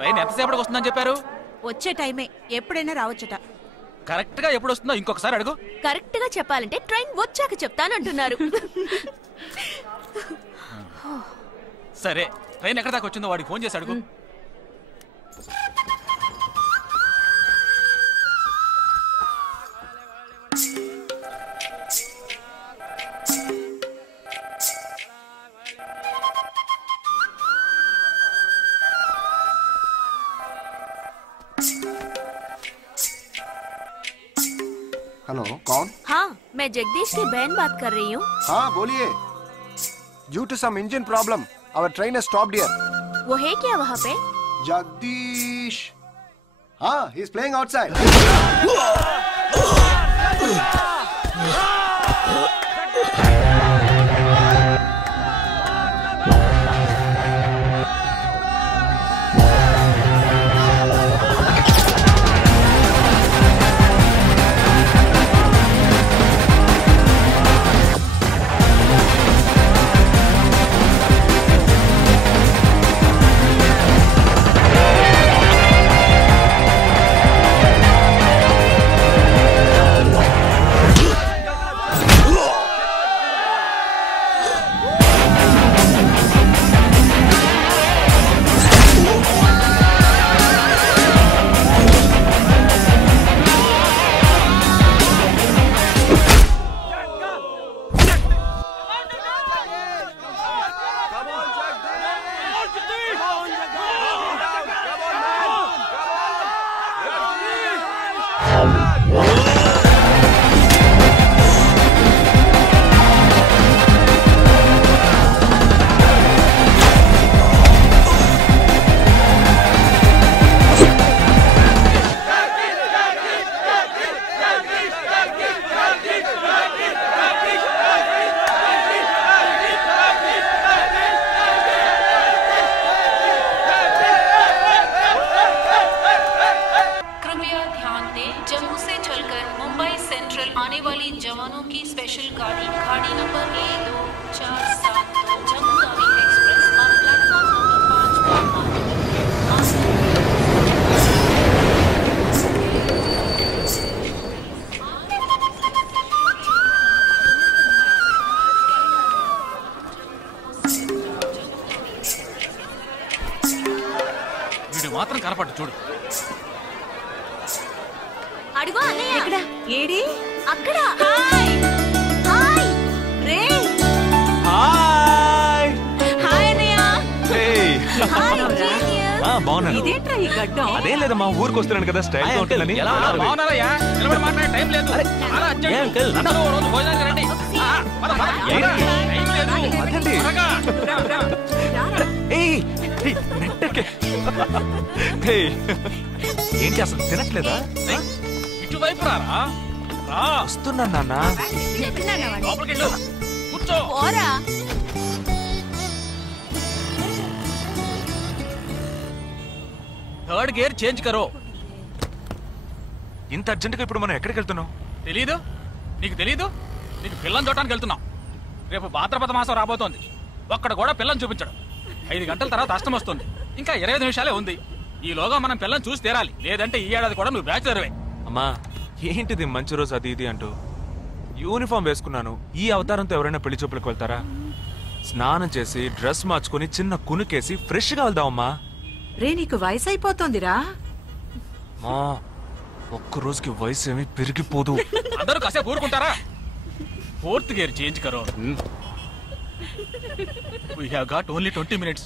Train ఎంతసేపటికి వస్తుందని చెప్పారు? వచ్చే టైమే, ఎప్పుడైనా రావచ్చట. కరెక్ట్ గా ఎప్పుడు వస్తుందో ఇంకొకసారి అడుగు. కరెక్ట్ గా చెప్పాలంటే ట్రైన్ వచ్చాక చెప్తానంటున్నారు. సరే, ట్రైన్ ఎక్కడ దాకా వచ్చిందో వాడికి ఫోన్ చేసి అడుగు. हेलो, कौन? हाँ, मैं जगदीश की बहन बात कर रही हूँ। हाँ बोलिए। Due to some engine problem our train has stopped here. वो है क्या वहाँ पे? जगदीश, हाँ, ही इज प्लेइंग आउटसाइड। మాత్రం కనపట్టు చూడు. అడుగు అన్నయ్య. ఎక్కడ? ఏడి? అక్కడ. హాయ్ హాయ్ రే. హాయ్ హాయ్ అన్నయ్య. Hey hi genius. బాగున్నాను. ఇదేంట్రా ఈ గడ్డం? అదేం లేదమ్మా, ఊరికి వస్తున్నాను కదా, స్టైల్ గా ఉంటుందని. బాగున్నారయ్యా, నిలబడి మాట్లాడే టైం లేదు. చాలా అర్జెంట్. అందరూ ఓ రోజు భోజనానికి రండి. పద పద. టైం లేదు. అదండి. త్వరగా. ఏయ్ నెట్టకే. ఏంటి అసలు తినట్లేదా? ఇటువైపు రారా. వస్తున్నా నాన్న. లోపలికి వెళ్ళు. కూర్చో. పోరా. థర్డ్ గేర్ చేంజ్ కరో. ఇంత అర్జెంటుగా ఇప్పుడు మనం ఎక్కడికి వెళ్తున్నాం? తెలీదు? నీకు తెలీదు? నీకు పిల్లని చూడటానికి వెళ్తున్నాం. రేపు భాద్రపద మాసం రాబోతోంది. ఒక్కడ కూడా పిల్లని చూపించడం. 5 గంటల తర్వాత అష్టం వస్తుంది. ఇంకా 25 నిమిషాలే ఉంది. ఈలోగా మనం పిల్లని చూసి తీరాలి. లేదంటే ఈ ఏడాది కూడా నువ్వు బ్యాచులర్వే. అమ్మా ఏంటిది మంచి రోజు అది ఇది అంటూ? యూనిఫామ్ వేసుకున్నాను. ఈ అవతారంతో ఎవరైనా పెళ్లి చూపులకు వెళ్తారా? స్నానం చేసి డ్రెస్ మార్చుకుని చిన్న కునుకేసి ఫ్రెష్ గా వెళ్దామమ్మా. రే నీకు వయసు అయిపోతుందిరా. మా ఒక్క రోజుకి వయసు ఏమి పెరిగిపోదు. అందరూ కాసేపు ఊరుకుంటారా? ఫోర్త్ గేర్ చేంజ్ కరో. We have got only 20 minutes.